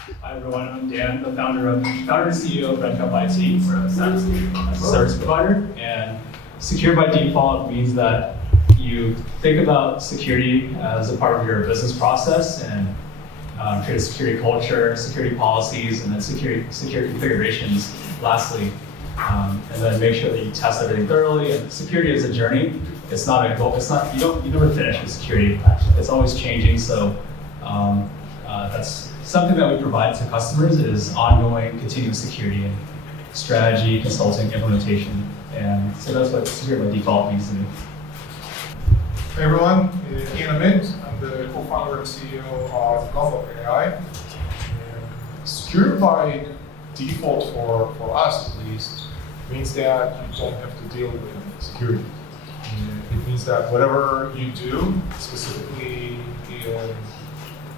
Hi everyone, I'm Dan, the founder and CEO of Red Cup IT. We're a service provider, and secure by default means that you think about security as a part of your business process and create a security culture, security policies, and then security configurations lastly. And then make sure that you test everything thoroughly. And security is a journey. It's not a goal. You never finish with security. It's always changing. So that's something that we provide to customers is ongoing, continuous security and strategy, consulting, implementation. And so that's what security by default means to me. Hey everyone, Ian Amit. I'm the co-founder and CEO of Gomboc AI. Security by default for us at least means that you don't have to deal with security. It means that whatever you do, specifically in the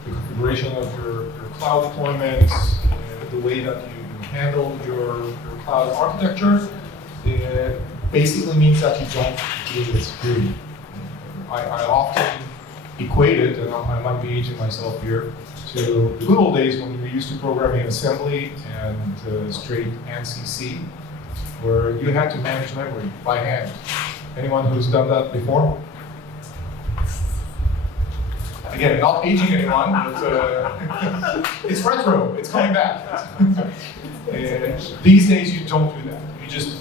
configuration of your cloud deployments, the way that you handle your cloud architecture, it basically means that you don't deal with security. I often equate it, and I might be aging myself here, to the good old days when we used to program in assembly and straight ANSI-C, where you had to manage memory by hand. Anyone who's done that before? Again, not aging anyone, but it's retro, it's coming back. These days you don't do that. You just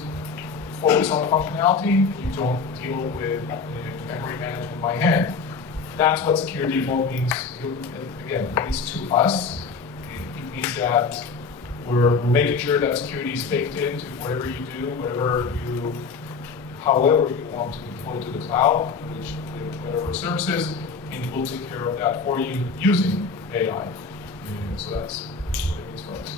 focus on the functionality, you don't deal with memory management by hand. That's what secure default means. Again, at least to us, it means that we're making sure that security is baked into whatever you do, however you want to deploy to the cloud, whatever services, and we'll take care of that for you using AI. So that's what it means for us.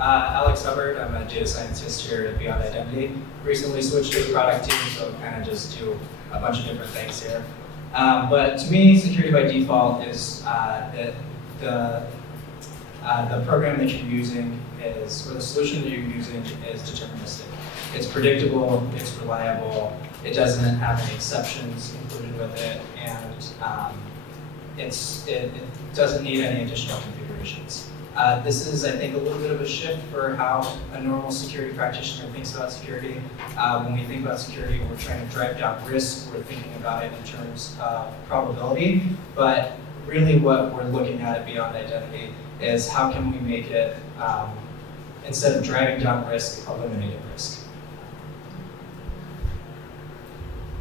Alex Hubbard, I'm a data scientist here at Beyond Identity. Recently switched to the product team, so kind of just do a bunch of different things here. But to me, security by default is the program that you're using is, or the solution that you're using is deterministic. It's predictable, it's reliable, it doesn't have any exceptions included with it, and it doesn't need any additional configurations. This is, I think, a little bit of a shift for how a normal security practitioner thinks about security. When we think about security, we're trying to drive down risk, we're thinking about it in terms of probability, but really what we're looking at Beyond Identity is how can we make it, instead of driving down risk, eliminating risk.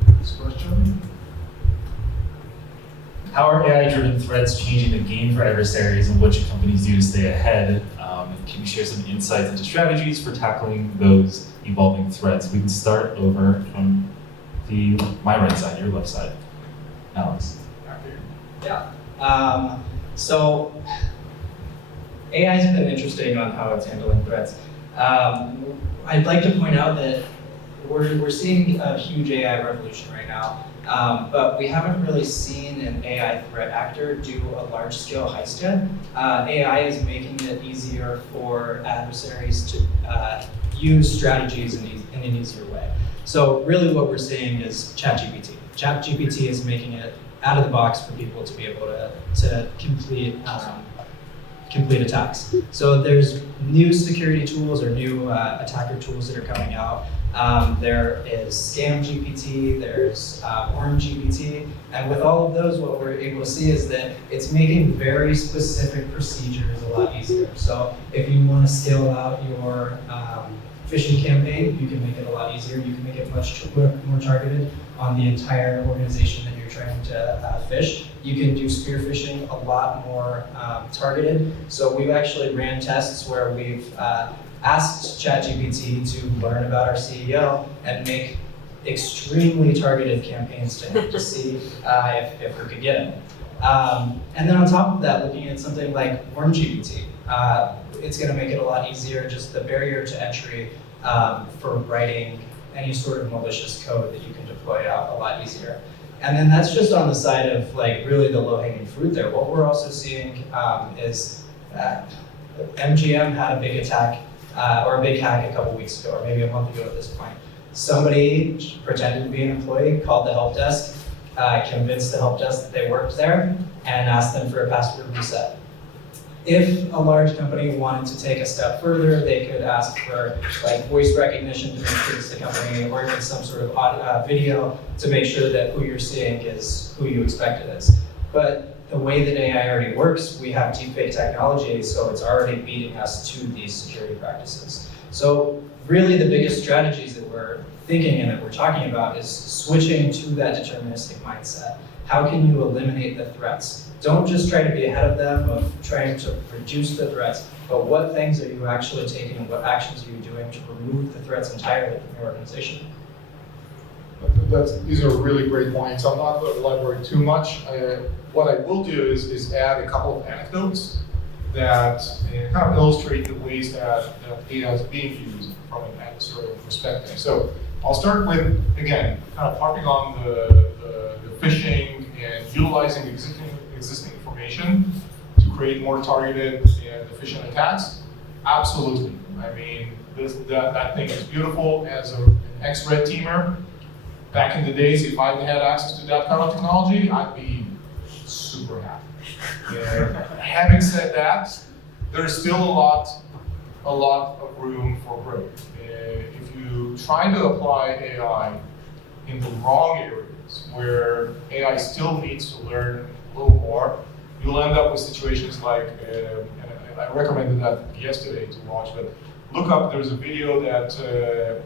Next question. How are AI-driven threats changing the game for adversaries, and what should companies do to stay ahead? Can you share some insights into strategies for tackling those evolving threats? We can start over from my right side, your left side. Alex. Yeah. So AI has been interesting on how it's handling threats. I'd like to point out that we're seeing a huge AI revolution right now. But we haven't really seen an AI threat actor do a large-scale heist yet. AI is making it easier for adversaries to use strategies in an easier way. So really what we're seeing is ChatGPT. ChatGPT is making it out of the box for people to be able to complete attacks. So there's new security tools or new attacker tools that are coming out. There is Scam GPT, there's Worm GPT, and with all of those, what we're able to see is that it's making very specific procedures a lot easier. So if you want to scale out your phishing campaign, you can make it a lot easier. You can make it much more targeted on the entire organization that you're trying to phish. You can do spear phishing a lot more targeted. So we've actually ran tests where we've asked ChatGPT to learn about our CEO and make extremely targeted campaigns to him to see if we could get him. And then on top of that, looking at something like Worm GPT, it's going to make it a lot easier, just the barrier to entry for writing any sort of malicious code that you can deploy out a lot easier. And then that's just on the side of like really the low-hanging fruit there. What we're also seeing is MGM had a big attack or a big hack a couple weeks ago, or maybe a month ago at this point. Somebody pretended to be an employee, called the help desk, convinced the help desk that they worked there, and asked them for a password reset. If a large company wanted to take a step further, they could ask for like voice recognition to make sure it's the company, or even some sort of video to make sure that who you're seeing is who you expect it is. But the way that AI already works, we have deepfake technology, so it's already beating us to these security practices. So really the biggest strategies that we're thinking and that we're talking about is switching to that deterministic mindset. How can you eliminate the threats? Don't just try to be ahead of them, of trying to reduce the threats, but what things are you actually taking and what actions are you doing to remove the threats entirely from your organization? These are really great points. I'm not going to elaborate too much. What I will do is add a couple of anecdotes that kind of illustrate the ways that AI is being used from an adversarial perspective. So I'll start with, again, kind of harping on the phishing and utilizing existing information to create more targeted and efficient attacks. Absolutely. I mean, that thing is beautiful. As an ex-red teamer, back in the days, if I had access to that kind of technology, I'd be super happy. Having said that, there's still a lot of room for growth. If you try to apply AI in the wrong areas, where AI still needs to learn a little more, you'll end up with situations like, and I recommended that yesterday to watch, but look up, there's a video that a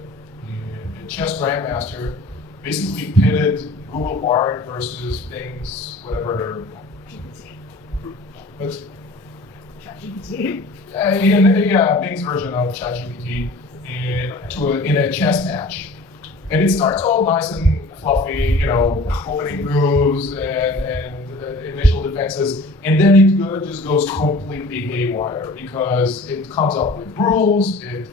chess grandmaster basically pitted Google Bard versus Bing's whatever. What's ChatGPT? Yeah, Bing's version of ChatGPT in a chess match. And it starts all nice and fluffy, you know, opening moves and initial defenses, and then it just goes completely haywire because it comes up with rules, it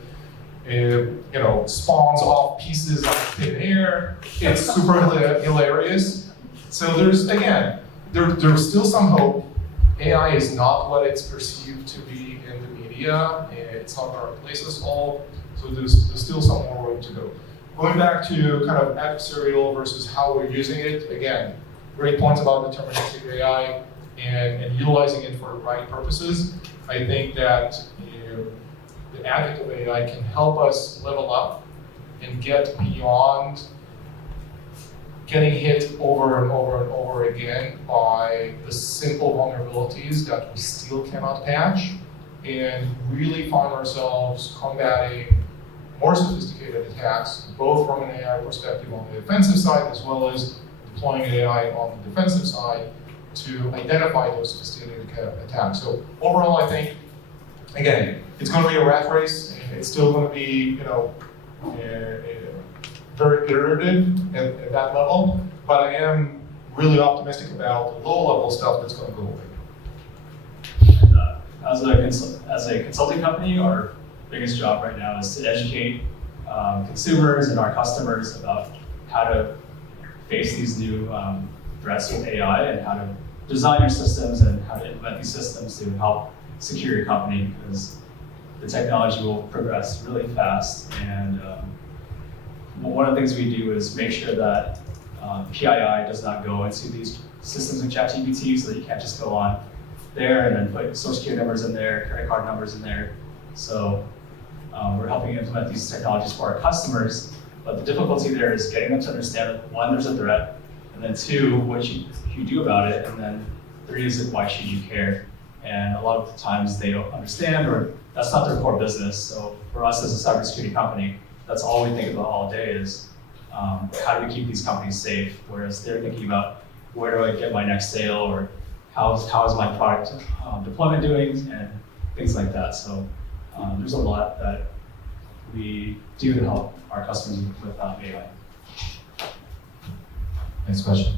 you know, spawns off pieces of thin air. It's super hilarious. So there's still some hope. AI is not what it's perceived to be in the media. It's not going to replace us all. So there's still some more room to go. Going back to kind of adversarial versus how we're using it, again, great points about deterministic AI and utilizing it for the right purposes. I think that the advent of AI can help us level up and get beyond getting hit over and over and over again by the simple vulnerabilities that we still cannot patch, and really find ourselves combating more sophisticated attacks, both from an AI perspective on the offensive side, as well as deploying AI on the defensive side to identify those sophisticated attacks. So overall, I think, again, it's going to be a rat race. It's still going to be, you know, very iterative at that level, but I am really optimistic about the low-level stuff that's going to go away. And, as a consulting company, our biggest job right now is to educate consumers and our customers about how to face these new threats with AI and how to design your systems and how to implement these systems to help secure your company, because the technology will progress really fast. And one of the things we do is make sure that PII does not go into these systems in ChatGPT, so that you can't just go on there and then put social security numbers in there, credit card numbers in there. So we're helping implement these technologies for our customers, but the difficulty there is getting them to understand that, one, there's a threat, and then two, what you do about it, and then three is why should you care? And a lot of the times they don't understand, or that's not their core business. So for us as a cybersecurity company, that's all we think about all day is how do we keep these companies safe? Whereas they're thinking about where do I get my next sale, or how is my product deployment doing, and things like that. So there's a lot that we do to help our customers with AI. Next question.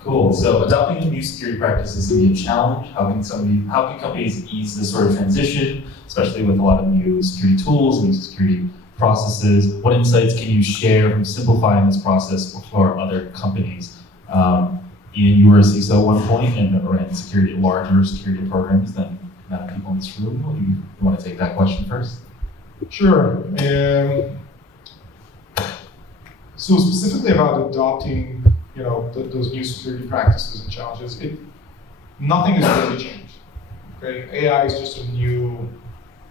Cool. So adopting new security practices can be a challenge. How can companies ease this sort of transition, especially with a lot of new security tools, new security processes? What insights can you share from simplifying this process for other companies? Ian, you were a CISO at one point and ran larger security programs than many people in this room. You want to take that question first? Sure. So specifically about adopting, those new security practices and challenges, nothing has really changed. Okay, AI is just a new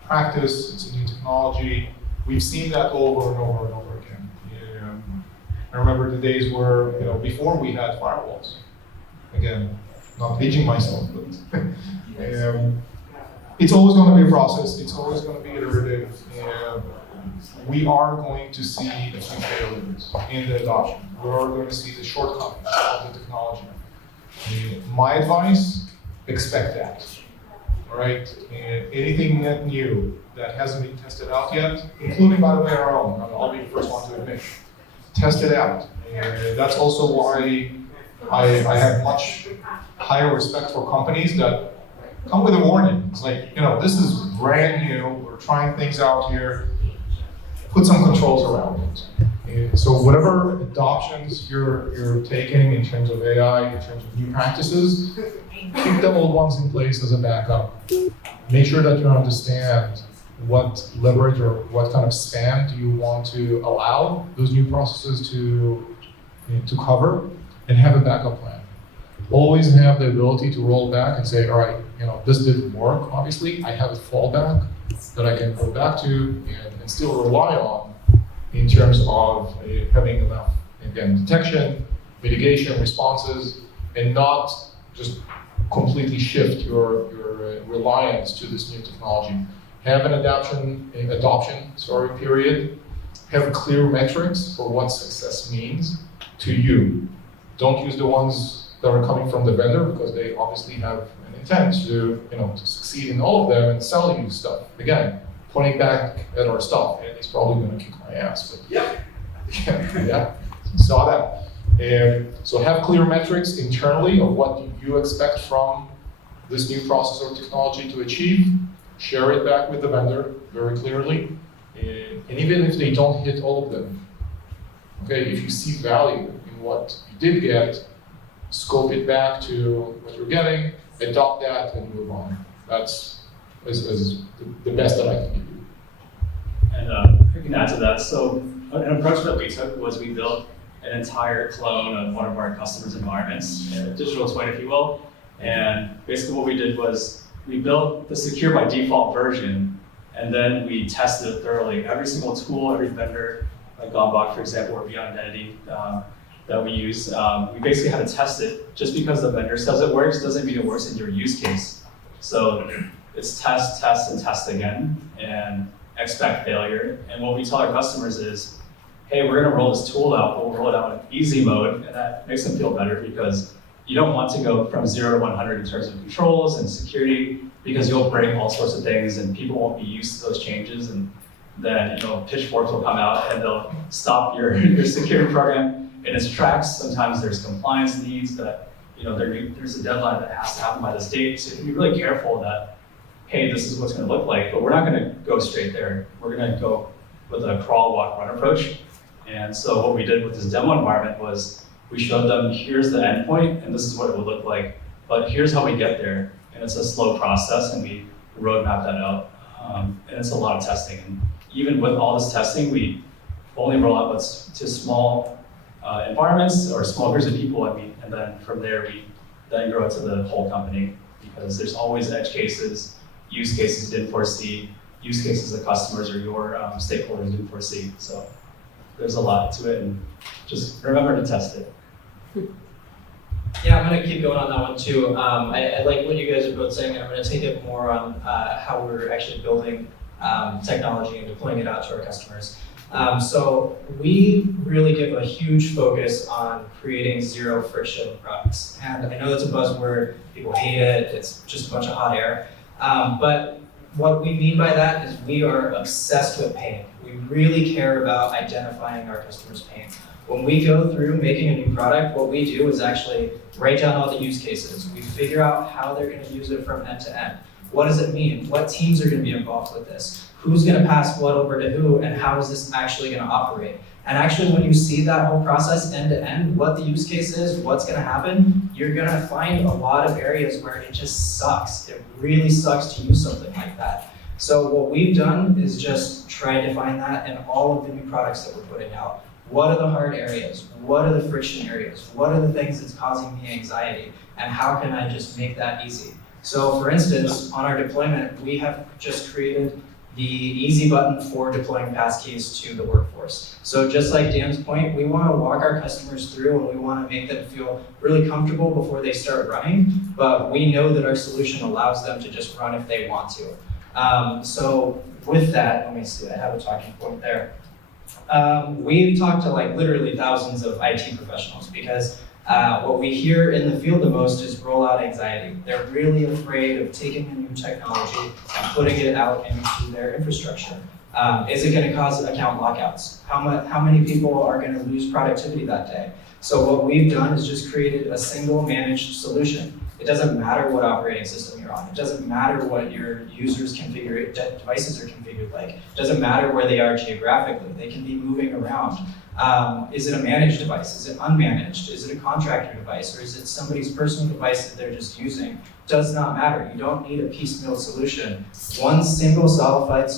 practice, it's a new technology. We've seen that over and over and over again. I remember the days where, before we had firewalls. Again, not aging myself, but it's always going to be a process, it's always going to be iterative. We are going to see a few failures in the adoption. We're going to see the shortcomings of the technology. My advice, expect that. All right, anything net new that hasn't been tested out yet, including, by the way, our own, I'll be the first one to admit, test it out. That's also why I have much higher respect for companies that come with a warning. It's like, this is brand new, we're trying things out here, put some controls around it. So whatever adoptions you're taking in terms of AI, in terms of new practices, keep the old ones in place as a backup. Make sure that you understand what leverage or what kind of span do you want to allow those new processes to cover, and have a backup plan. Always have the ability to roll back and say, all right, this didn't work, obviously. I have a fallback that I can go back to and still rely on in terms of having enough, again, detection, mitigation, responses, and not just completely shift your reliance to this new technology. Have an adoption period. Have clear metrics for what success means to you. Don't use the ones that are coming from the vendor, because they obviously have an intent to succeed in all of them and sell you stuff. Again, pointing back at our stuff, and he's probably going to kick my ass. But yeah, saw that. So have clear metrics internally of what you expect from this new process or technology to achieve. Share it back with the vendor very clearly. And even if they don't hit all of them, okay, if you see value in what you did get, scope it back to what you're getting, adopt that, and move on. That's the best that I can give you. And I can add to that. So an approach that we took was we built an entire clone of one of our customers' environments, a digital twin, if you will. And basically what we did was we built the secure by default version, and then we tested it thoroughly. Every single tool, every vendor, like Gomboc, for example, or Beyond Identity that we use, we basically had to test it. Just because the vendor says it works doesn't mean it works in your use case. So it's test, test, and test again, and expect failure. And what we tell our customers is, hey, we're gonna roll this tool out, but we'll roll it out in easy mode, and that makes them feel better, because you don't want to go from 0 to 100 in terms of controls and security, because you'll break all sorts of things and people won't be used to those changes, and then pitchforks will come out and they'll stop your security program in its tracks. Sometimes there's compliance needs that there's a deadline that has to happen by this date, so you can be really careful that, hey, this is what's going to look like, but we're not going to go straight there. We're going to go with a crawl, walk, run approach. And so what we did with this demo environment was we showed them, here's the endpoint, and this is what it would look like, but here's how we get there. And it's a slow process, and we roadmap that out. And it's a lot of testing. And even with all this testing, we only roll out to small environments or small groups of people, and then from there we then grow it to the whole company, because there's always edge cases, use cases you didn't foresee, use cases the customers or your stakeholders didn't foresee. So there's a lot to it, and just remember to test it. Yeah, I'm going to keep going on that one too. I like what you guys are both saying, and I'm going to take it more on how we're actually building technology and deploying it out to our customers. So we really give a huge focus on creating zero friction products. And I know that's a buzzword, people hate it, it's just a bunch of hot air. But what we mean by that is we are obsessed with pain. We really care about identifying our customers' pain. When we go through making a new product, what we do is actually write down all the use cases. We figure out how they're going to use it from end to end. What does it mean? What teams are going to be involved with this? Who's going to pass what over to who, and how is this actually going to operate? And actually, when you see that whole process end to end, what the use case is, what's going to happen, you're going to find a lot of areas where it just sucks. It really sucks to use something like that. So what we've done is just try to find that in all of the new products that we're putting out. What are the hard areas? What are the friction areas? What are the things that's causing me anxiety? And how can I just make that easy? So for instance, on our deployment, we have just created the easy button for deploying passkeys to the workforce. So just like Dan's point, we want to walk our customers through and we want to make them feel really comfortable before they start running, but we know that our solution allows them to just run if they want to. So with that, let me see, I have a talking point there. We've talked to like literally thousands of IT professionals because what we hear in the field the most is rollout anxiety. They're really afraid of taking a new technology and putting it out into their infrastructure. Is it going to cause account lockouts? How many people are going to lose productivity that day? So what we've done is just created a single managed solution. It doesn't matter what operating system you're on. It doesn't matter what your users configure, devices are configured like. It doesn't matter where they are geographically. They can be moving around. Is it a managed device? Is it unmanaged? Is it a contractor device? Or is it somebody's personal device that they're just using? Does not matter. You don't need a piecemeal solution. One single solid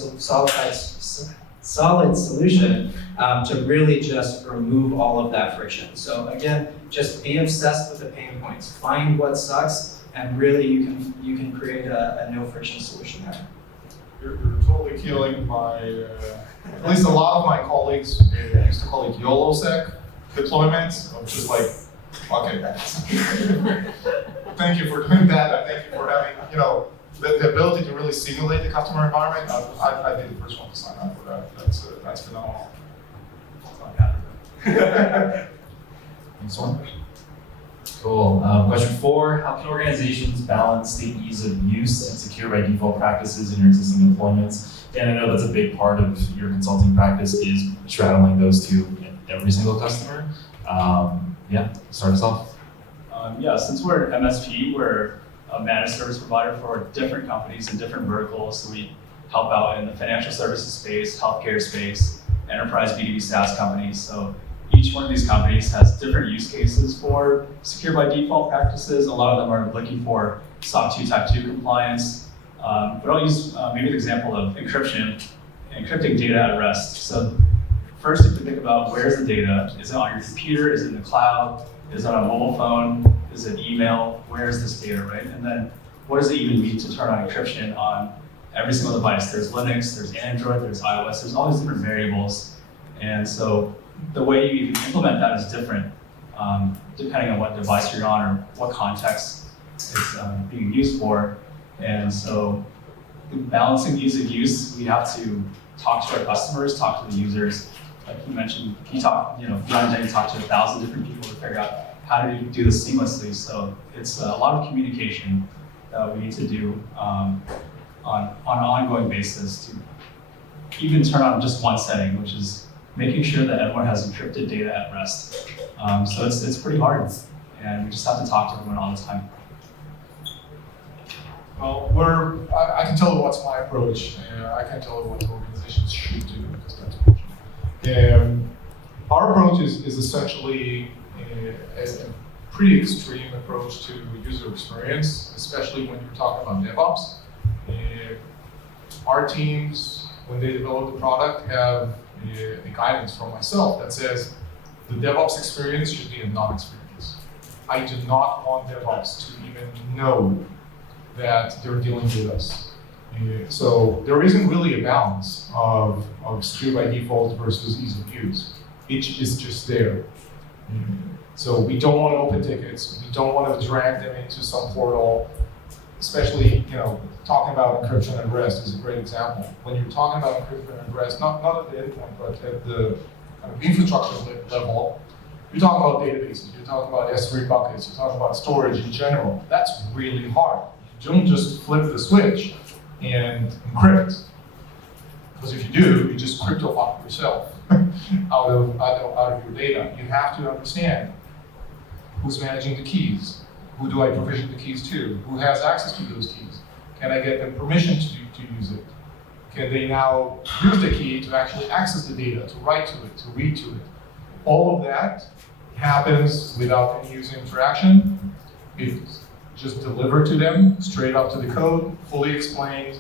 solution to really just remove all of that friction. So again, just be obsessed with the pain points. Find what sucks, and really you can create a no friction solution there. You're totally killing my, at least a lot of my colleagues used to call it YOLOSEC deployments. I'm just like, okay, thank you for doing that, and thank you for having, the ability to really simulate the customer environment. I'd be the first one to sign up for that. That's phenomenal. Thanks so much. Cool. Question 4, how can organizations balance the ease of use and secure by default practices in your existing deployments? And I know that's a big part of your consulting practice is straddling those two in every single customer. Start us off. Since we're an MSP, we're a managed service provider for different companies and different verticals. So we help out in the financial services space, healthcare space, enterprise B2B SaaS companies. So each one of these companies has different use cases for secure by default practices. A lot of them are looking for SOC 2 Type 2 compliance. But I'll use maybe the example of encrypting data at rest. So first, if you think about where's the data, is it on your computer, is it in the cloud, is it on a mobile phone, is it email, where is this data, right? And then what does it even mean to turn on encryption on every single device? There's Linux, there's Android, there's iOS, there's all these different variables. And so the way you even implement that is different depending on what device you're on or what context it's being used for. And so balancing ease of use, we have to talk to our customers, talk to the users. Like you mentioned, you talk to 1,000 different people to figure out how to do this seamlessly. So it's a lot of communication that we need to do on an ongoing basis to even turn on just one setting, which is making sure that everyone has encrypted data at rest. So it's pretty hard, and we just have to talk to everyone all the time. Well, I can tell you what's my approach. I can tell you what organizations should do, because that's important. Our approach is essentially a pretty extreme approach to user experience, especially when you're talking about DevOps. Our teams, when they develop the product, have a guidance from myself that says the DevOps experience should be a non-experience. I do not want DevOps to even know that they're dealing with us. So there isn't really a balance of secure by default versus ease of use. It is just there. So we don't want to open tickets. We don't want to drag them into some portal, especially, talking about encryption at rest is a great example. When you're talking about encryption at rest, not at the endpoint, but at the kind of infrastructure level, you're talking about databases, you're talking about S3 buckets, you're talking about storage in general. That's really hard. You don't just flip the switch and encrypt. Because if you do, you just crypto lock yourself out of your data. You have to understand who's managing the keys, who do I provision the keys to, who has access to those keys. Can I get them permission to use it? Can they now use the key to actually access the data, to write to it, to read to it? All of that happens without any user interaction. It's just delivered to them, straight up to the code, fully explained.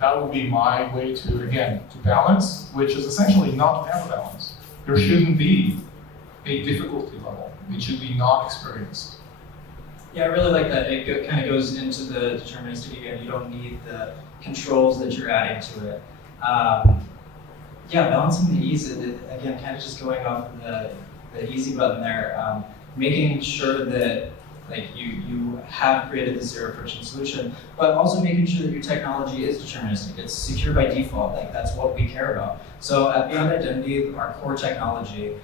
That would be my way to, again, to balance, which is essentially not to have a balance. There shouldn't be a difficulty level. It should be non-experienced. Yeah, I really like that. It kind of goes into the deterministic again. You don't need the controls that you're adding to it. Yeah, balancing the ease, again, kind of just going off of the easy button there, making sure that like you have created the zero friction solution, but also making sure that your technology is deterministic. It's secure by default. Like that's what we care about. So at Beyond Identity, our core technology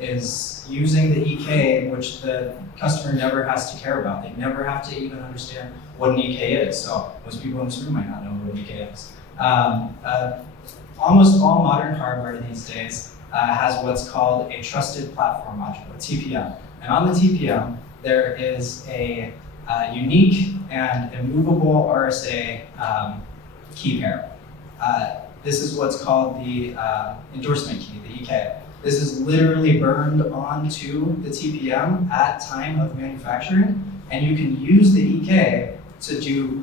is using the EK, which the customer never has to care about. They never have to even understand what an EK is. So most people in this room might not know what an EK is. Almost all modern hardware these days has what's called a trusted platform module, a TPM. And on the TPM, there is a unique and immovable RSA key pair. This is what's called the endorsement key, the EK. This is literally burned onto the TPM at time of manufacturing, and you can use the EK to do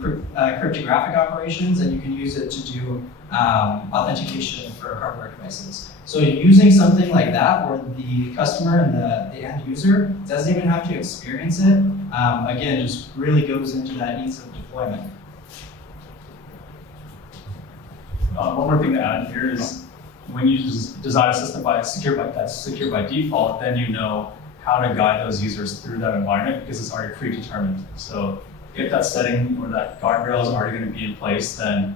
cryptographic operations, and you can use it to do authentication for hardware devices. So using something like that where the customer and the end user doesn't even have to experience it, again, just really goes into that ease of deployment. One more thing to add here is when you design a system that's secure by default, then you know how to guide those users through that environment because it's already predetermined. So if that setting or that guardrail is already going to be in place, then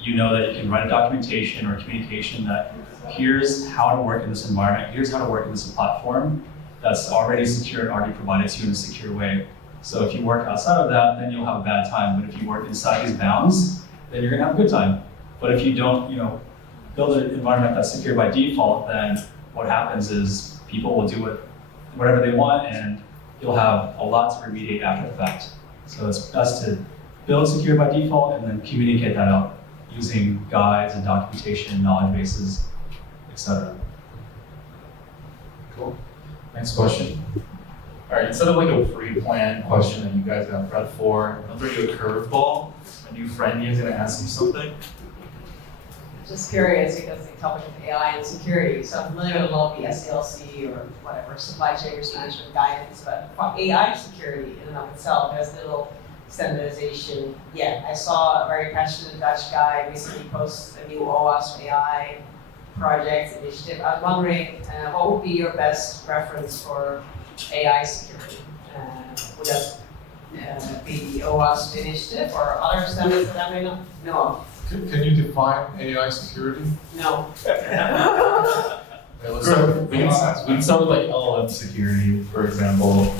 you know that you can write a documentation or communication that here's how to work in this environment, here's how to work in this platform that's already secure and already provided to you in a secure way. So if you work outside of that, then you'll have a bad time. But if you work inside these bounds, then you're gonna have a good time. But if you don't, build an environment that's secure by default, then what happens is people will do whatever they want, and you'll have a lot to remediate after the fact. So it's best to build secure by default and then communicate that out using guides and documentation, knowledge bases, etc. Cool. Next question. All right, instead of like a pre-planned question that you guys got prepped for, I'll throw you a curveball. A new friend is going to ask you something. Just curious because the topic of AI and security. So I'm familiar with a lot of the SDLC or whatever, supply chain risk management guidance, but for AI security in and of itself, there's little standardization yet. I saw a very passionate Dutch guy recently post a new OWASP AI project initiative. I was wondering what would be your best reference for AI security? Would that be the OWASP initiative or other standards that I may not know of? Can you define AI security? No. Okay, let's start, we can start with like LLM security, for example.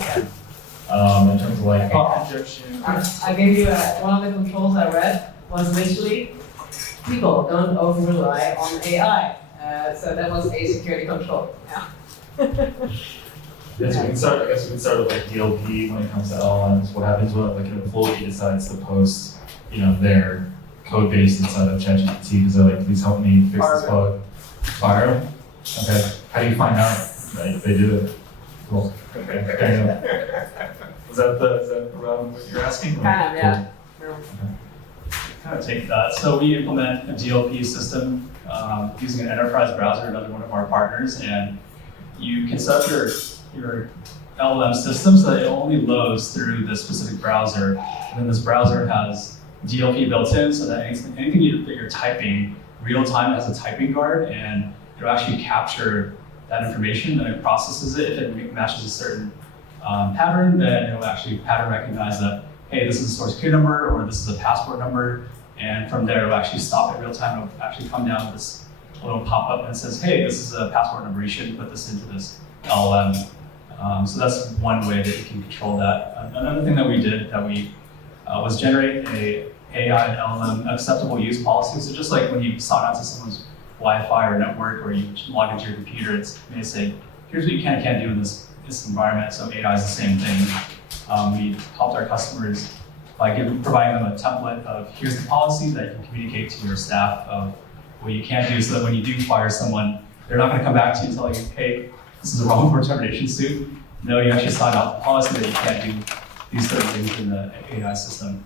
In terms of like injection. I gave you one of the controls I read was literally people don't over rely on AI. So that was a security control. Yeah. Yes, I guess we can start with like DLP when it comes to LLMs. What happens when like an employee decides to post, their code base inside of ChatGPT because they're like, please help me fix this bug. Fire them? Okay. How do you find out that they did it? Cool. Okay. Is that around what you're asking? Kind of, yeah. Cool. Kind of take that. So we implement a DLP system using an enterprise browser, another one of our partners, and you can set up your LLM system so that it only loads through this specific browser, and then this browser has DLP built in so that anything that you're typing real time has a typing guard, and it'll actually capture that information and it processes it. If it matches a certain pattern, then it'll actually pattern recognize that, hey, this is a source key number or this is a passport number, and from there it'll actually stop it real time. It'll actually come down with this little pop-up and says, hey, this is a passport number, you shouldn't put this into this LLM. So that's one way that you can control that. Another thing that we did was generate a AI and LLM acceptable use policy. So just like when you sign on to someone's Wi-Fi or network, or you log into your computer, it's may say, here's what you can and can't do in this environment. So AI is the same thing. We helped our customers by providing them a template of here's the policy that you can communicate to your staff of what you can't do, so that when you do fire someone, they're not going to come back to you and tell you, hey, this is a wrongful termination suit. No, you actually signed off the policy that you can't do these certain things in the AI system.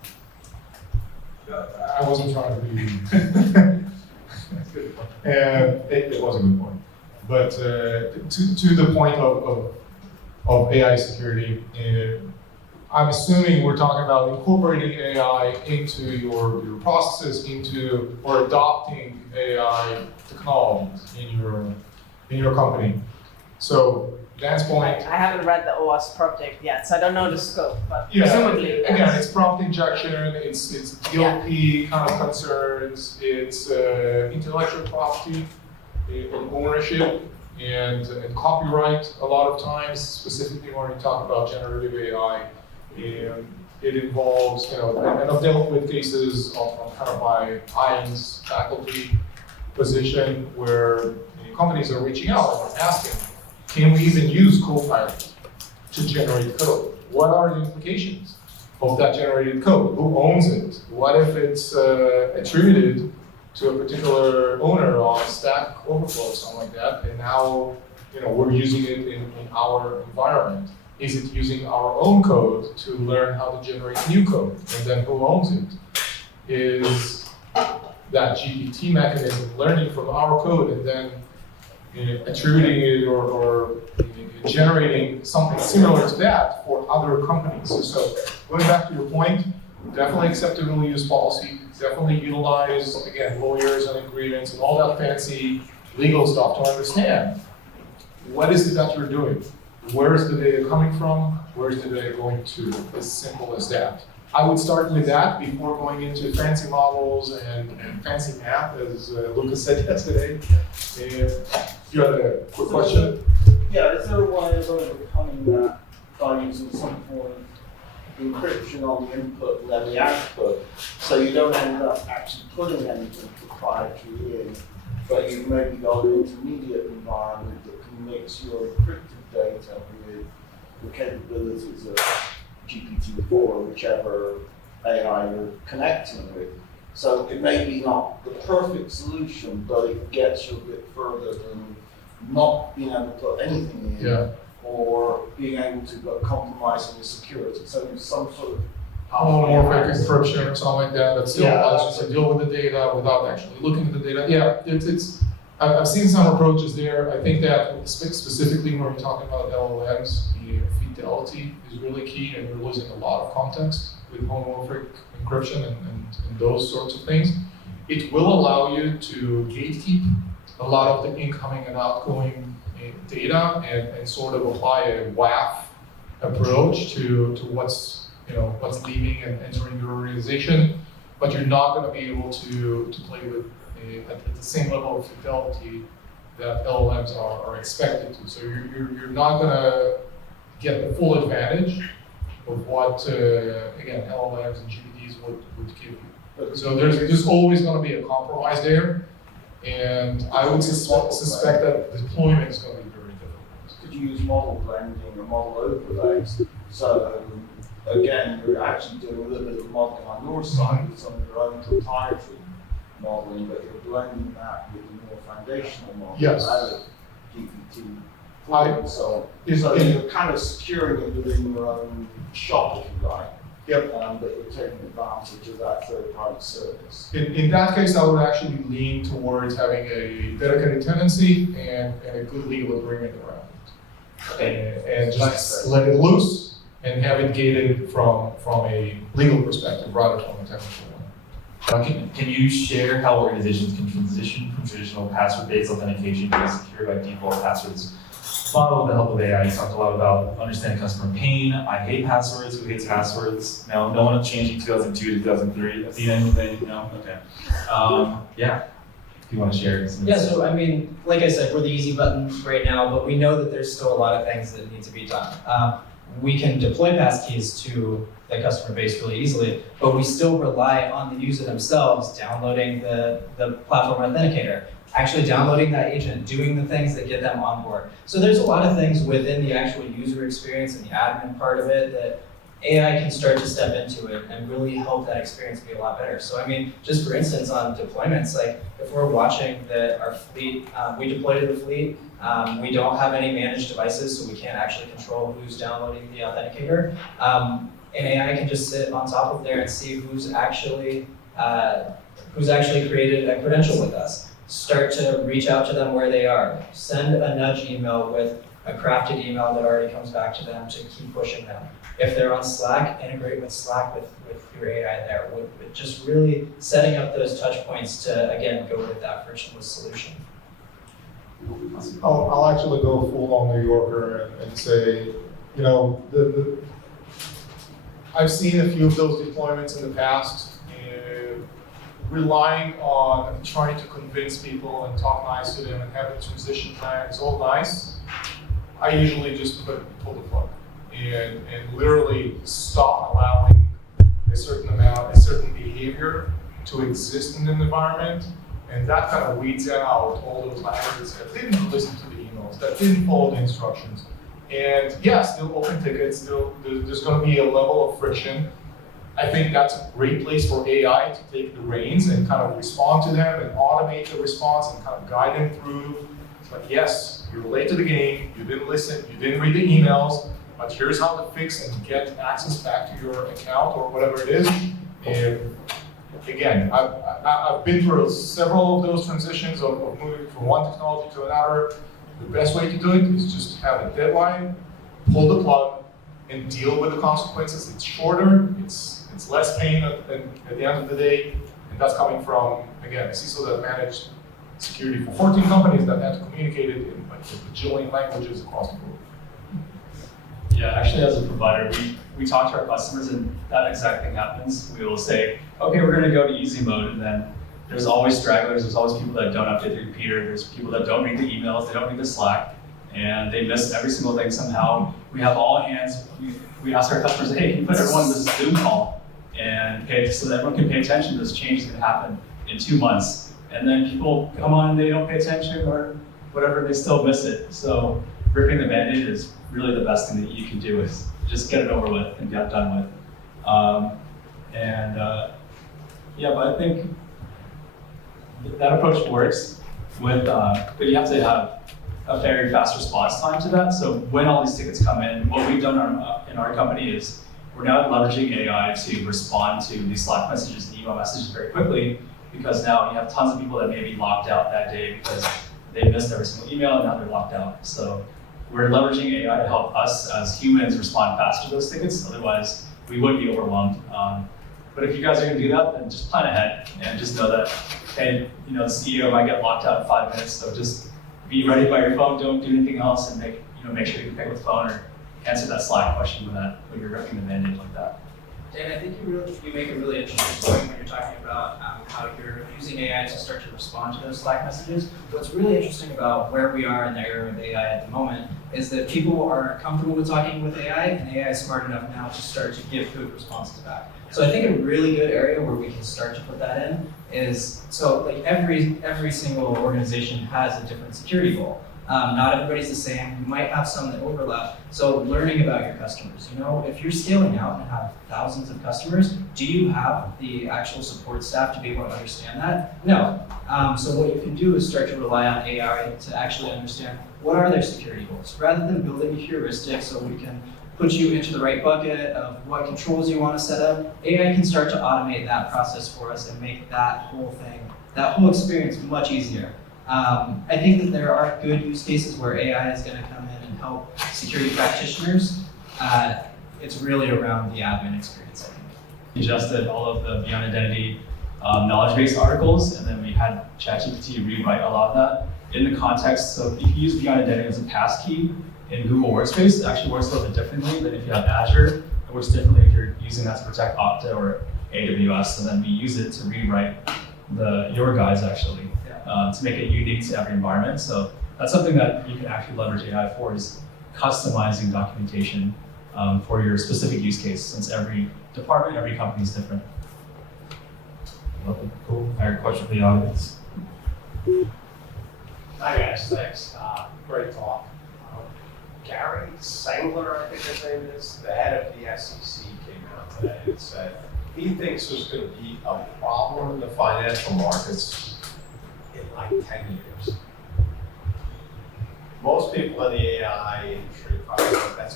I wasn't trying to be. It was a good point. But to the point of AI security, I'm assuming we're talking about incorporating AI into your processes, or adopting AI technologies in your company. So Dan's point. I haven't read the OWASP project yet, so I don't know the scope, but Yeah, presumably, yes. again, it's prompt injection, it's DLP kind of concerns, it's intellectual property and ownership and copyright a lot of times, specifically when we talk about generative AI. And it involves, and I've dealt with cases on kind of my IANS faculty position where companies are reaching out and asking, can we even use Copilot to generate code? What are the implications of that generated code? Who owns it? What if it's attributed to a particular owner on Stack Overflow or something like that, and now we're using it in our environment? Is it using our own code to learn how to generate new code? And then who owns it? Is that GPT mechanism learning from our code and then attributing it or generating something similar to that for other companies? So going back to your point, definitely acceptable use policy, definitely utilize, again, lawyers and agreements and all that fancy legal stuff to understand what is it that you're doing? Where is the data coming from? Where is the data going to? As simple as that. I would start with that before going into fancy models and fancy math, as Lucas said yesterday. And you had a quick question? Yeah, is there a way of overcoming that by using some form of encryption on the input and then the output, so you don't end up actually putting anything proprietary in, but you've maybe got an intermediate environment that can mix your encrypted data with the capabilities of GPT-4, whichever AI you're connecting with. So it may be not the perfect solution, but it gets you a bit further than not being able to put anything in, Yeah. or being able to compromise on your security. So there's some sort of Homomorphic encryption or something like that still allows you to deal with the data without actually looking at the data. Yeah, I've seen some approaches there. I think that specifically when we're talking about LLMs, the fidelity is really key, and we're losing a lot of context with homomorphic encryption and those sorts of things. It will allow you to gatekeep a lot of the incoming and outgoing data and sort of apply a WAF approach to what's leaving and entering your organization, but you're not going to be able to play with at the same level of fidelity that LLMs are expected to. So you're not going to get the full advantage of what again LLMs and GPTs would give you. So there's always going to be a compromise there, and I would suspect that deployment is going to be very difficult. Could you use model blending or model overlays? So again, you're actually doing a little bit of modeling on your side with some of your own proprietary modeling, but you're blending that with the more foundational model Yes. out of GPT-4 and so on. So you're kind of securing it within your own shop, if you like. Yep. But you're taking advantage of that third-party service. In that case, I would actually lean towards having a dedicated tenancy and a good legal agreement around it. And just let it loose and have it gated from a legal perspective rather than a technical one. Can you share how organizations can transition from traditional password-based authentication to a secure by default passwords model with the help of AI? You talked a lot about understanding customer pain. I hate passwords. Who hates passwords? No one changing 2002 to 2003. At the end of the day, no? Okay. Yeah. If you want to share. Yeah, so I mean, like I said, we're the easy button right now, but we know that there's still a lot of things that need to be done. We can deploy passkeys to the customer base really easily, but we still rely on the user themselves downloading the platform authenticator, actually downloading that agent, doing the things that get them on board. So there's a lot of things within the actual user experience and the admin part of it that AI can start to step into it and really help that experience be a lot better. So I mean, just for instance, on deployments, like if we're watching our fleet, we deploy to the fleet, we don't have any managed devices, so we can't actually control who's downloading the authenticator. And AI can just sit on top of there and see who's actually created a credential with us. Start to reach out to them where they are. Send a nudge email with a crafted email that already comes back to them to keep pushing them. If they're on Slack, integrate with Slack with your AI there, with just really setting up those touch points to, again, go with that frictionless solution. I'll actually go full on New Yorker and say, you know, I've seen a few of those deployments in the past, relying on trying to convince people and talk nice to them and have a transition plan. It's all nice. I usually just pull the plug and literally stop allowing a certain behavior to exist in an environment. And that kind of weeds out all those laggards that didn't listen to the emails, that didn't follow the instructions. And yes, still open tickets, there's going to be a level of friction. I think that's a great place for AI to take the reins and kind of respond to them and automate the response and kind of guide them through. It's like, yes, you're late to the game, you didn't listen, you didn't read the emails, but here's how to fix and get access back to your account or whatever it is. And again, I've been through several of those transitions of moving from one technology to another. The best way to do it is just have a deadline, pull the plug, and deal with the consequences. It's shorter, it's less pain at the end of the day, and that's coming from, again, a CISO that managed security for 14 companies that had to communicate it in like a bajillion languages across the globe. Yeah, actually, as a provider, we talk to our customers, and that exact thing happens. We will say, okay, we're going to go to easy mode, and then there's always stragglers. There's always people that don't update their repeater. There's people that don't read the emails. They don't read the Slack, and they miss every single thing somehow. We have all hands. We ask our customers, hey, can you put everyone in this Zoom call and so that everyone can pay attention to this change is going to happen in 2 months. And then people come on and they don't pay attention or whatever, they still miss it. So ripping the Band-Aid is really the best thing that you can do, is just get it over with and get done with. Yeah, but I think that approach works with, but you have to have a very fast response time to that. So when all these tickets come in, what we've done in our company is we're now leveraging AI to respond to these Slack messages and email messages very quickly, because now you have tons of people that may be locked out that day because they missed every single email and now they're locked out. So we're leveraging AI to help us as humans respond fast to those tickets. Otherwise, we would be overwhelmed. But if you guys are going to do that, then just plan ahead and just know that, hey, you know, the CEO might get locked out in 5 minutes, so just be ready by your phone. Don't do anything else, and make sure you can pick up the phone or answer that Slack question when you're ripping the Band-Aid like that. Dan, I think you make a really interesting point when you're talking about how you're using AI to start to respond to those Slack messages. What's really interesting about where we are in the era of AI at the moment is that people are comfortable with talking with AI, and AI is smart enough now to start to give good responses back. So I think a really good area where we can start to put that in is, so like every single organization has a different security goal. Not everybody's the same. You might have some that overlap. So learning about your customers, you know, if you're scaling out and have thousands of customers, do you have the actual support staff to be able to understand that? No. So what you can do is start to rely on AI to actually understand what are their security goals, rather than building a heuristic so we can put you into the right bucket of what controls you want to set up. AI can start to automate that process for us and make that whole thing, that whole experience much easier. I think that there are good use cases where AI is going to come in and help security practitioners. It's really around the admin experience, I think. We adjusted all of the Beyond Identity knowledge base articles, and then we had ChatGPT rewrite a lot of that in the context. So if you use Beyond Identity as a passkey in Google Workspace, it actually works a little bit differently than if you have Azure. It works differently if you're using that to protect Okta or AWS. So then we use it to rewrite your guides actually. To make it unique to every environment. So that's something that you can actually leverage AI for, is customizing documentation for your specific use case, since every department, every company is different. Cool. I have a question for the audience. Hi guys, thanks. Great talk. Gary Sengler, I think his name is, the head of the SEC, came out today and said he thinks there's going to be a problem in the financial markets in like 10 years. Most people in the AI industry probably think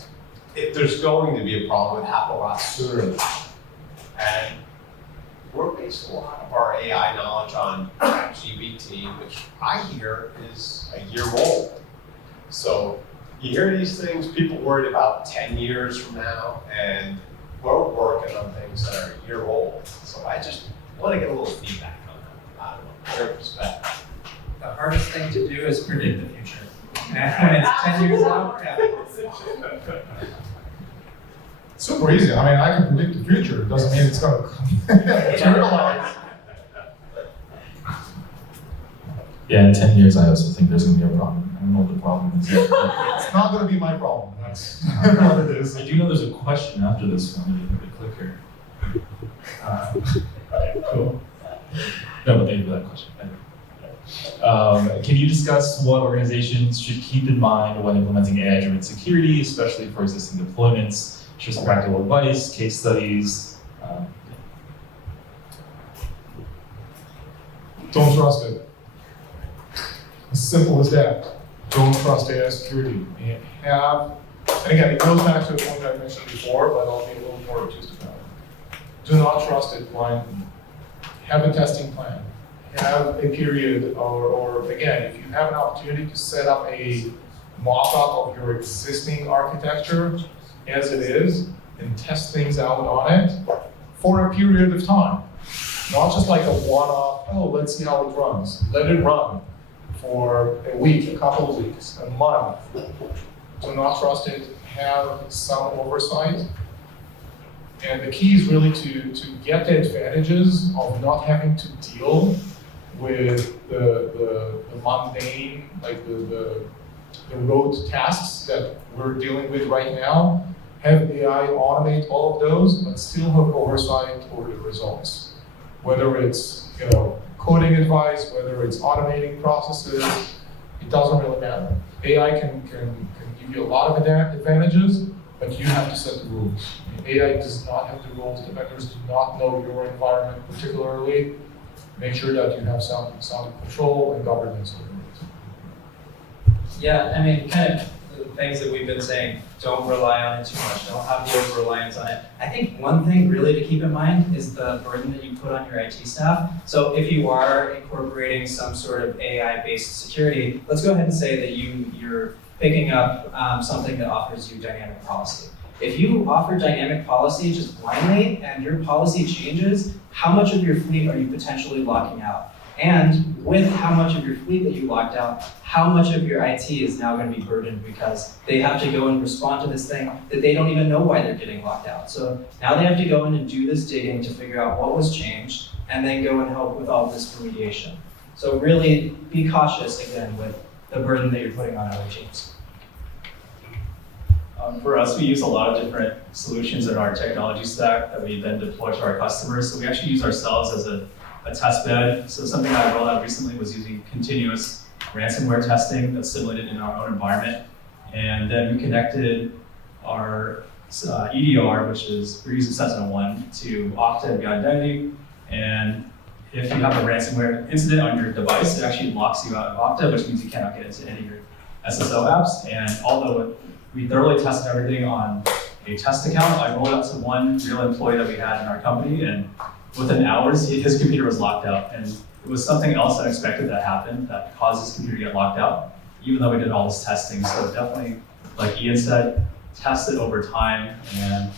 if there's going to be a problem, it would happen a lot sooner than that. And we're basing a lot of our AI knowledge on GPT, which I hear is a year old. So you hear these things, people worried about 10 years from now, and we're working on things that are a year old. So I just want to get a little feedback on that. I don't know, your perspective. The hardest thing to do is predict the future. And when it's 10 years out, yeah. Super easy. I mean, I can predict the future. It doesn't mean it's going to materialize. Yeah, in 10 years, I also think there's going to be a problem. I don't know what the problem is. It's not going to be my problem. That's what it is. I do know there's a question after this one. Let me click here. Okay, cool. No, but thank you for that question. Can you discuss what organizations should keep in mind when implementing AI-driven security, especially for existing deployments? Share some practical advice, case studies. Don't trust it. As simple as that. Don't trust AI security. And again, it goes back to a point I mentioned before, but I'll be a little more obtuse about it. Do not trust it blindly. Have a testing plan. Have a period, or again, if you have an opportunity to set up a mock-up of your existing architecture as it is, and test things out on it for a period of time. Not just like a one-off, oh, let's see how it runs. Let it run for a week, a couple of weeks, a month. Do not trust it. Have some oversight. And the key is really to get the advantages of not having to deal with the mundane, like the road tasks that we're dealing with right now. Have AI automate all of those, but still have oversight over the results. Whether it's coding advice, whether it's automating processes, it doesn't really matter. AI can give you a lot of advantages, but you have to set the rules. AI does not have the rules. The vendors do not know your environment particularly. Make sure that you have some control and governance over it. Yeah, I mean, kind of the things that we've been saying, don't rely on it too much, don't have the over-reliance on it. I think one thing really to keep in mind is the burden that you put on your IT staff. So if you are incorporating some sort of AI-based security, let's go ahead and say that you're picking up something that offers you dynamic policy. If you offer dynamic policy just blindly and your policy changes, how much of your fleet are you potentially locking out? And with how much of your fleet that you locked out, how much of your IT is now going to be burdened because they have to go and respond to this thing that they don't even know why they're getting locked out. So now they have to go in and do this digging to figure out what was changed and then go and help with all this remediation. So really be cautious again with the burden that you're putting on other teams. For us, we use a lot of different solutions in our technology stack that we then deploy to our customers. So we actually use ourselves as a test bed. So something I rolled out recently was using continuous ransomware testing that's simulated in our own environment. And then we connected our EDR, which is we're using Sentinel-1, to Okta via identity. And if you have a ransomware incident on your device, it actually locks you out of Okta, which means you cannot get into any of your SSO apps. And although we thoroughly tested everything on a test account, I rolled out to one real employee that we had in our company, and within hours, his computer was locked out. And it was something else unexpected that happened that caused his computer to get locked out, even though we did all this testing. So definitely, like Ian said, test it over time, and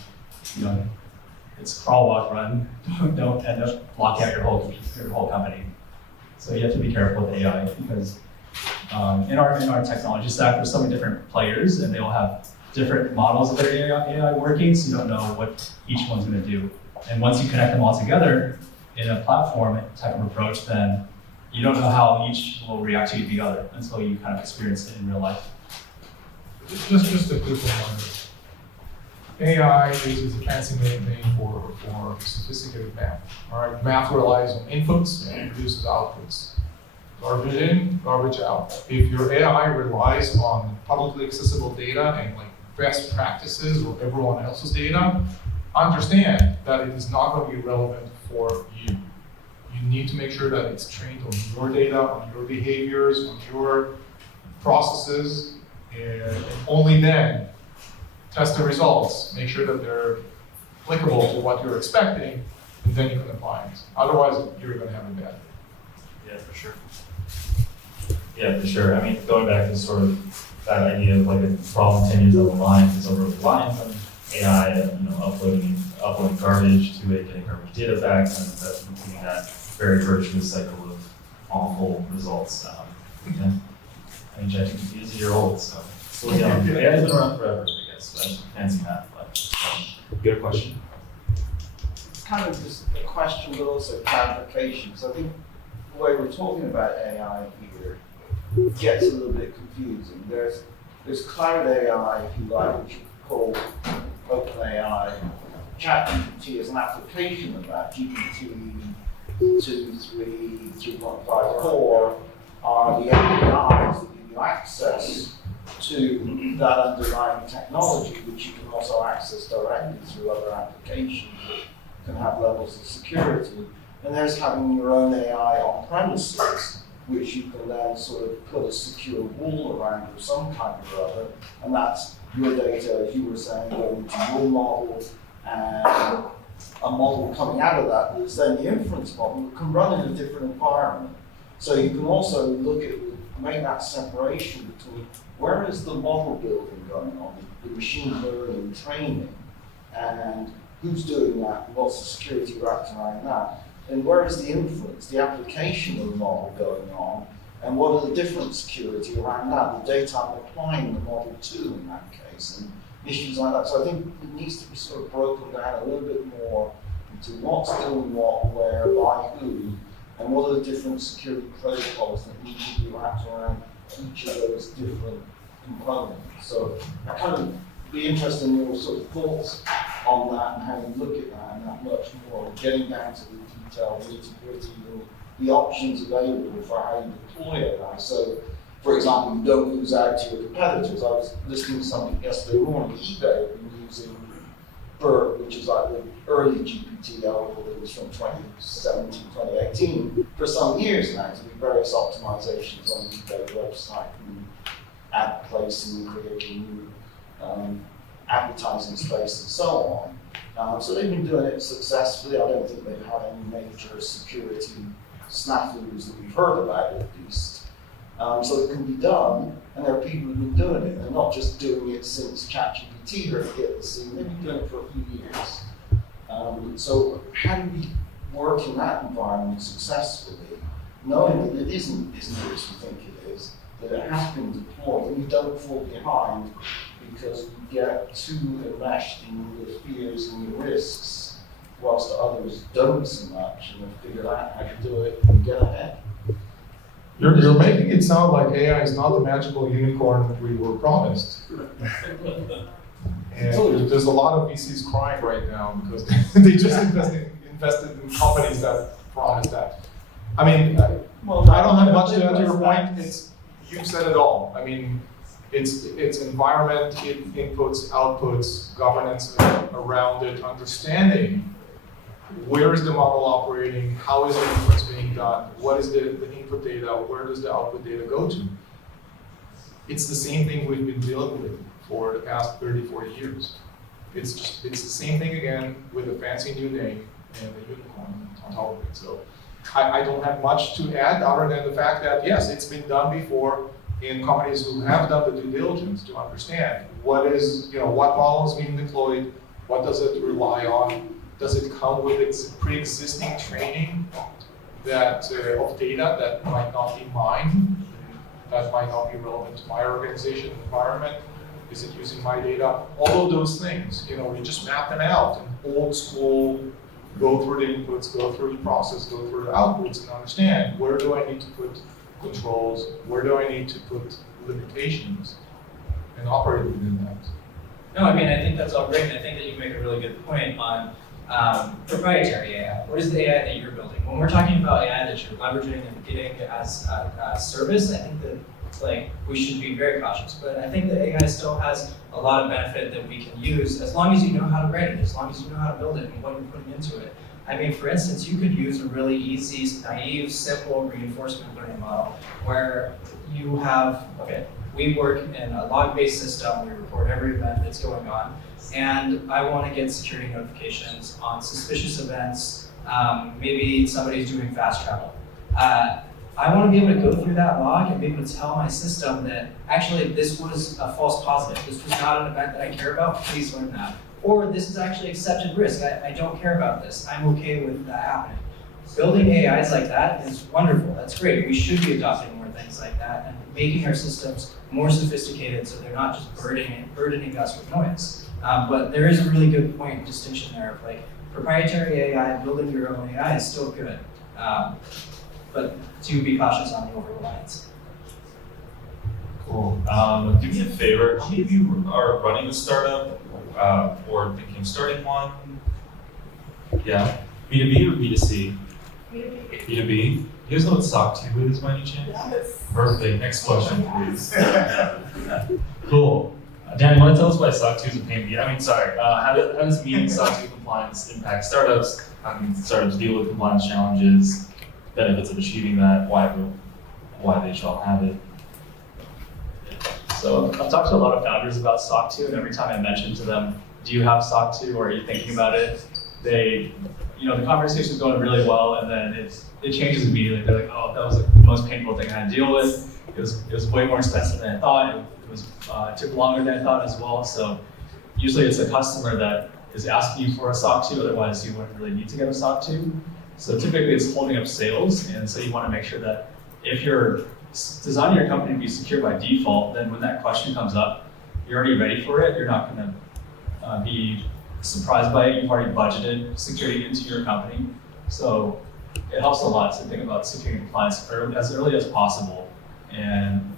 it's crawl, walk, run. Don't end up locking out your whole company. So you have to be careful with AI because in our technology stack, there's so many different players, and they all have different models of their AI working, so you don't know what each one's going to do. And once you connect them all together in a platform type of approach, then you don't know how each will react to the other until you kind of experience it in real life. Just a quick reminder. AI is a fancy name for sophisticated math. All right, math relies on inputs and produces outputs. Garbage in, garbage out. If your AI relies on publicly accessible data and like best practices or everyone else's data, understand that it is not going to be relevant for you. You need to make sure that it's trained on your data, on your behaviors, on your processes, and only then test the results. Make sure that they're applicable to what you're expecting, and then you can apply it. Otherwise, you're going to have a bad day. Yeah, for sure. Yeah, for sure. I mean, going back to sort of that idea of like a problem 10 years down the line is over reliance on AI, uploading garbage to it, getting garbage data back, and that's completing that very virtuous cycle of awful results. Yeah. I mean, ChatGPT is a year old, so still young. AI has been around forever, I guess. That's fancy math, but you got a question? It's kind of just a question, but also clarification, because I think the way we're talking about AI here gets a little bit confusing. There's cloud AI, if you like, which you call OpenAI. ChatGPT is an application of that. GPT 2, 3, 3.5, 4 are the APIs that give you access to that underlying technology, which you can also access directly through other applications that can have levels of security. And there's having your own AI on premises, which you can then sort of put a secure wall around of some kind or other, and that's your data, as you were saying, going to your model, and a model coming out of that is then the inference model that can run in a different environment. So you can also look at, make that separation between where is the model building going on, the machine learning training, and who's doing that, and what's the security wrapped around that. And where is the inference, the application of the model going on, and what are the different security around that, the data I'm applying the model to in that case, and issues like that. So I think it needs to be sort of broken down a little bit more into what's doing what, where, by who, and what are the different security protocols that need to be wrapped around each of those different components. So I kind of be interested in your sort of thoughts on that and how you look at that and that much more, getting down to the detail, the nitty-gritty, and the options available for how you deploy AI. So, for example, you don't lose out to your competitors. I was listening to something yesterday morning, eBay have been using BERT, which is like the early GPT algorithm, that was from 2017, 2018, for some years now to do various optimizations on the eBay website and ad placing, creating new advertising space and so on. So they've been doing it successfully. I don't think they've had any major security snafus that we've heard about, at least. So it can be done, and there are people who've been doing it. They're not just doing it since ChatGPT hit the scene, they've been doing it for a few years. So how do we work in that environment successfully, knowing that it isn't as good as we think it is, that it has been deployed, and we don't fall behind because we get too enmeshed in the fears and the risks, whilst others don't so much and have figured out how to do it and get ahead. You're making it sound like AI is not the magical unicorn that we were promised. And there's a lot of VCs crying right now because they just invested in companies that promised that. I mean, I don't have much to add to your point. You've said it all. I mean, it's environment, inputs, outputs, governance around it, understanding where is the model operating, how is the inference being done, what is the input data, where does the output data go to? It's the same thing we've been dealing with for the past 30, 40 years. It's the same thing again with a fancy new name and a unicorn on top of it. So I don't have much to add other than the fact that yes, it's been done before in companies who have done the due diligence to understand what model is being deployed, what does it rely on, does it come with its pre-existing training that of data that might not be mine, that might not be relevant to my organization environment? Is it using my data? All of those things, we just map them out in old school, go through the inputs, go through the process, go through the outputs, and understand where do I need to put controls, where do I need to put limitations, and operate within that. No, I mean, I think that's all great, and I think that you make a really good point on proprietary AI. What is the AI that you're building? When we're talking about AI that you're leveraging and getting as a service, I think that we should be very cautious. But I think that AI still has a lot of benefit that we can use as long as you know how to write it, as long as you know how to build it and what you're putting into it. I mean, for instance, you could use a really easy, naive, simple reinforcement learning model where you have, we work in a log-based system, we report every event that's going on, and I want to get security notifications on suspicious events, maybe somebody's doing fast travel. I want to be able to go through that log and be able to tell my system that actually this was a false positive. This was not an event that I care about. Please learn that. Or this is actually accepted risk. I don't care about this. I'm okay with that happening. Building AIs like that is wonderful. That's great. We should be adopting more things like that and making our systems more sophisticated so they're not just burdening us with noise. But there is a really good point distinction there of like proprietary AI, building your own AI is still good. But do be cautious on the over-reliance. Cool. Do me a favor. How many of you are running a startup or thinking of starting one? Yeah. B2B or B2C? B2B. You guys know what SOC 2 is by any chance? Yes. Perfect. Next question, please. Cool. Dan, you want to tell us why SOC 2 is a pain? I mean, sorry. How does meeting SOC 2 compliance impact startups? How can startups deal with compliance challenges? Benefits of achieving that? Why they shall have it? So I've talked to a lot of founders about SOC 2, and every time I mention to them, do you have SOC 2 or are you thinking about it? They, the conversation's going really well, and then it changes immediately. They're like, oh, that was the most painful thing I had to deal with. It was way more expensive than I thought. It took longer than I thought as well. So usually it's a customer that is asking you for a SOC 2, otherwise you wouldn't really need to get a SOC 2. So typically it's holding up sales, and so you want to make sure that if you're designing your company to be secure by default, then when that question comes up, you're already ready for it. You're not going to be surprised by it. You've already budgeted security into your company. So it helps a lot to think about security compliance as early as possible. And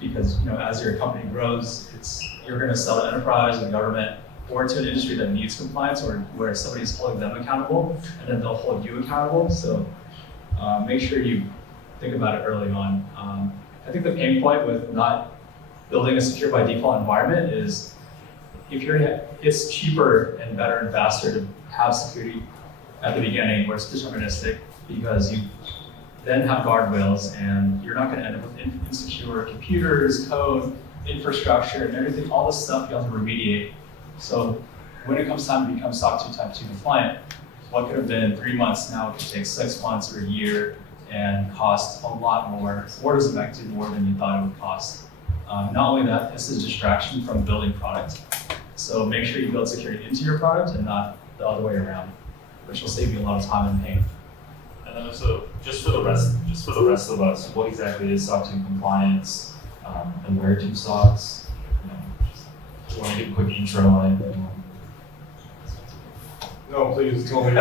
because as your company grows, you're going to sell to enterprise and government or to an industry that needs compliance or where somebody's holding them accountable, and then they'll hold you accountable. So make sure you think about it early on. I think the pain point with not building a secure by default environment is it's cheaper and better and faster to have security at the beginning where it's deterministic, because you then have guardrails and you're not going to end up with insecure computers, code, infrastructure, and everything, all this stuff you have to remediate. So when it comes time to become SOC 2 Type 2 compliant, what could have been 3 months now could take 6 months or a year and cost a lot more, orders of magnitude more than you thought it would cost. Not only that, this is a distraction from building product. So make sure you build security into your product and not the other way around, which will save you a lot of time and pain. And then also, just for the rest of us, what exactly is SOC 2 compliance, and where do SOCs? Just want to give a quick intro on it. No, please tell me.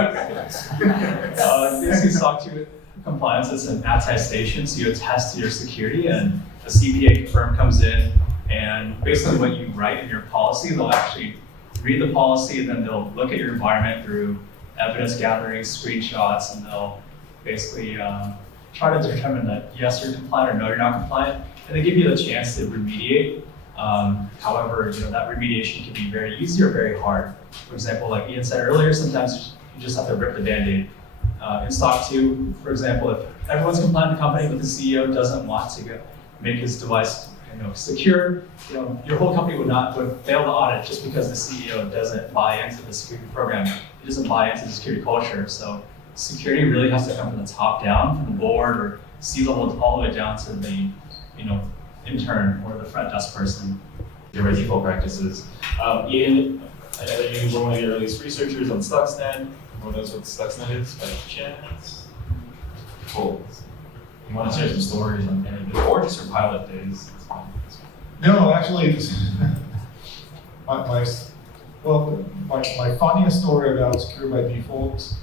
Basically, SOC 2 compliance is an attestation, so you attest to your security, and a CPA firm comes in, and based on what you write in your policy, they'll actually read the policy, and then they'll look at your environment through evidence gathering, screenshots, and they'll basically try to determine that yes, you're compliant or no, you're not compliant, and they give you the chance to remediate. However, that remediation can be very easy or very hard. For example, like Ian said earlier, sometimes you just have to rip the Band-Aid. In SOC 2, for example, if everyone's compliant in the company, but the CEO doesn't want to make his device secure, your whole company would fail the audit just because the CEO doesn't buy into the security program. He doesn't buy into the security culture. So security really has to come from the top down, from the board or C-level all the way down to the intern or the front desk person. Your by default practices. Ian, I know that you were one of the earliest researchers on Stuxnet. Everyone knows what Stuxnet is by chance? Cool. You want to share some stories on anything, or just your pilot days? No, actually, my funniest story about secure by default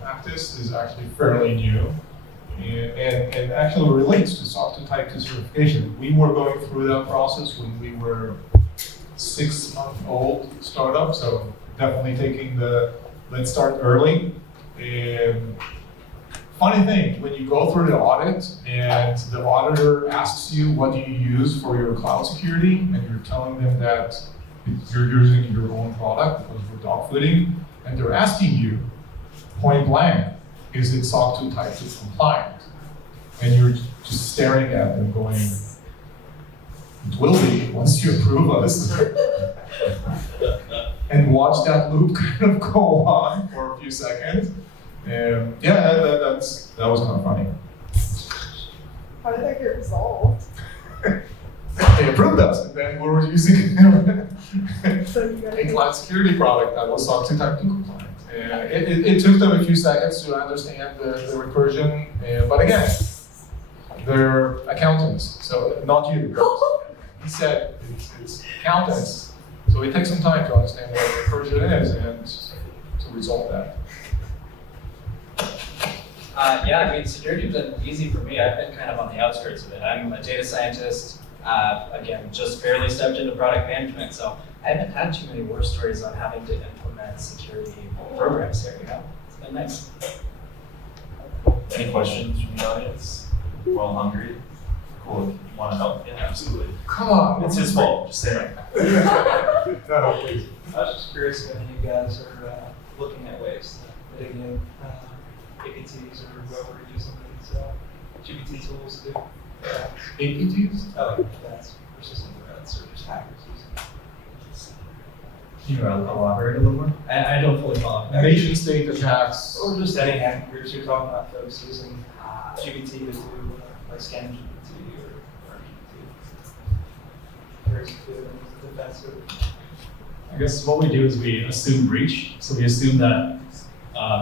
practice is actually fairly new, and actually relates to SOC 2 Type 2 certification. We were going through that process when we were 6-month-old startup, so definitely taking the let's start early. Funny thing, when you go through the audit and the auditor asks you what do you use for your cloud security, and you're telling them that you're using your own product because we're dogfooding, and they're asking you point blank, is it SOC 2 Type 2 compliant? And you're just staring at them going, it will be once you approve us. And watch that loop kind of go on for a few seconds. Yeah, that was kind of funny. How did that get resolved? They approved us, and then we were using So you guys. a cloud security product that was SOC 2 Type 2 compliant. And it took them a few seconds to understand the recursion, but again, they're accountants, so not you. He said it's accountants, so it takes some time to understand what recursion is and to resolve that. Yeah, I mean, security's been easy for me. I've been kind of on the outskirts of it. I'm a data scientist, again, just barely stepped into product management, so I haven't had too many war stories on having to implement security programs here, you know? It's been nice. Any questions from the audience? We're all hungry. Cool. If you want to help? Yeah, absolutely. Come on. It's his fault. Just saying. No, please. I was just curious if any of you guys are looking at ways to mitigate APTs or whoever are using these GPT tools to do APTs? oh, that's persistent threats or just hackers using. Can you elaborate a little more? I don't fully follow. Nation state attacks. Or just any hacking groups you're talking about, folks using GPT to do like scan GPT or GPT. Very good and defensive. I guess what we do is we assume breach. So we assume that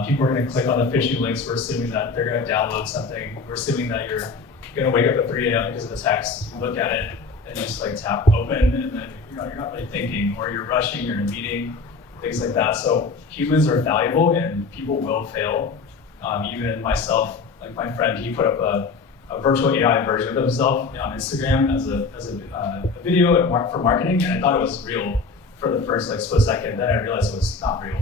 people are going to click on the phishing links. We're assuming that they're going to download something. We're assuming that you're going to wake up at 3 a.m. because of the text. You look at it and just like tap open, and then you're not really thinking, or you're rushing, you're in a meeting, things like that. So humans are valuable, and people will fail. Even myself, like my friend, he put up a virtual AI version of himself on Instagram as a video for marketing, and I thought it was real for the first like split second. Then I realized it was not real.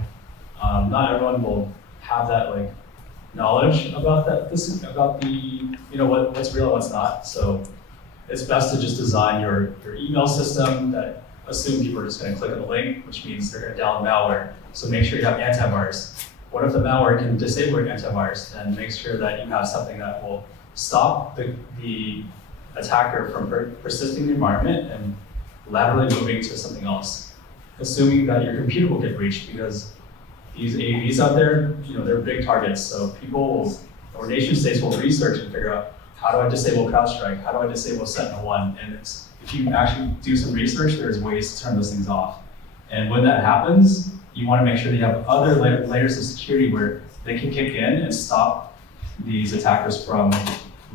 Not everyone will have that like knowledge about about the what's real and what's not. So it's best to just design your email system that assume people are just going to click on the link, which means they're going to download malware. So make sure you have antivirus. What if the malware can disable your antivirus? And make sure that you have something that will stop the attacker from persisting in the environment and laterally moving to something else. Assuming that your computer will get breached, because these AVs out there, they're big targets. So people or nation states will research and figure out, how do I disable CrowdStrike? How do I disable Sentinel-1? And if you actually do some research, there's ways to turn those things off. And when that happens, you want to make sure that you have other layers of security where they can kick in and stop these attackers from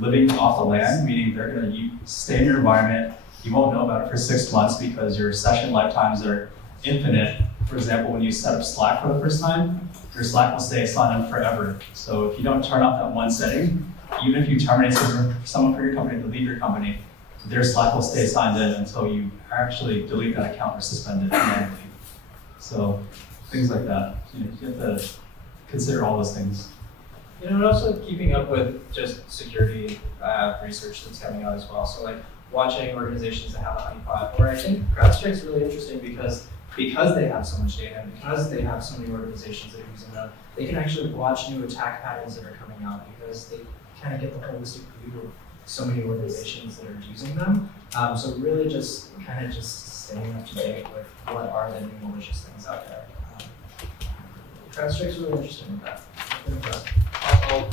living off the land, meaning they're going to stay in your environment. You won't know about it for 6 months because your session lifetimes are infinite. For example, when you set up Slack for the first time, your Slack will stay signed up forever. So if you don't turn off that one setting, even if you terminate someone from your company to leave your company, their Slack will stay signed in until you actually delete that account or suspend it manually. So things like that. You have to consider all those things. And also keeping up with just security research that's coming out as well. So like watching organizations that have a honeypot, or I think CrowdStrike's really interesting because they have so much data, and because they have so many organizations that are using them, they can actually watch new attack patterns that are coming out because they kind of get the holistic view of so many organizations that are using them. So really just staying up to date with what are the new malicious things out there. CrowdStrike's really interesting with that. I'm impressed. I won't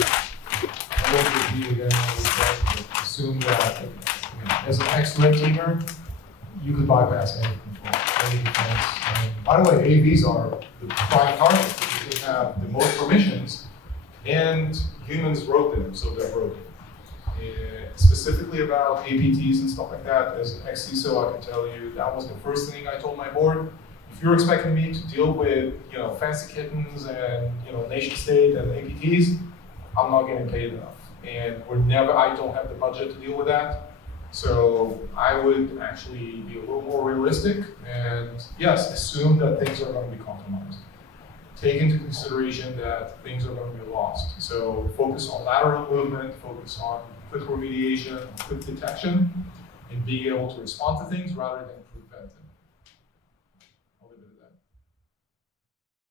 repeat again what we said, but assume that as an excellent teamer, you could bypass any control, any defense. And by the way, AVs are the prime target because they have the most permissions, and humans wrote them, so they're broken. Specifically about APTs and stuff like that, as an ex-CISO, I can tell you that was the first thing I told my board. If you're expecting me to deal with fancy kittens and nation state and APTs, I'm not getting paid enough, and I don't have the budget to deal with that. So I would actually be a little more realistic and yes, assume that things are going to be compromised. Take into consideration that things are going to be lost. So focus on lateral movement, focus on quick remediation, quick detection, and being able to respond to things rather than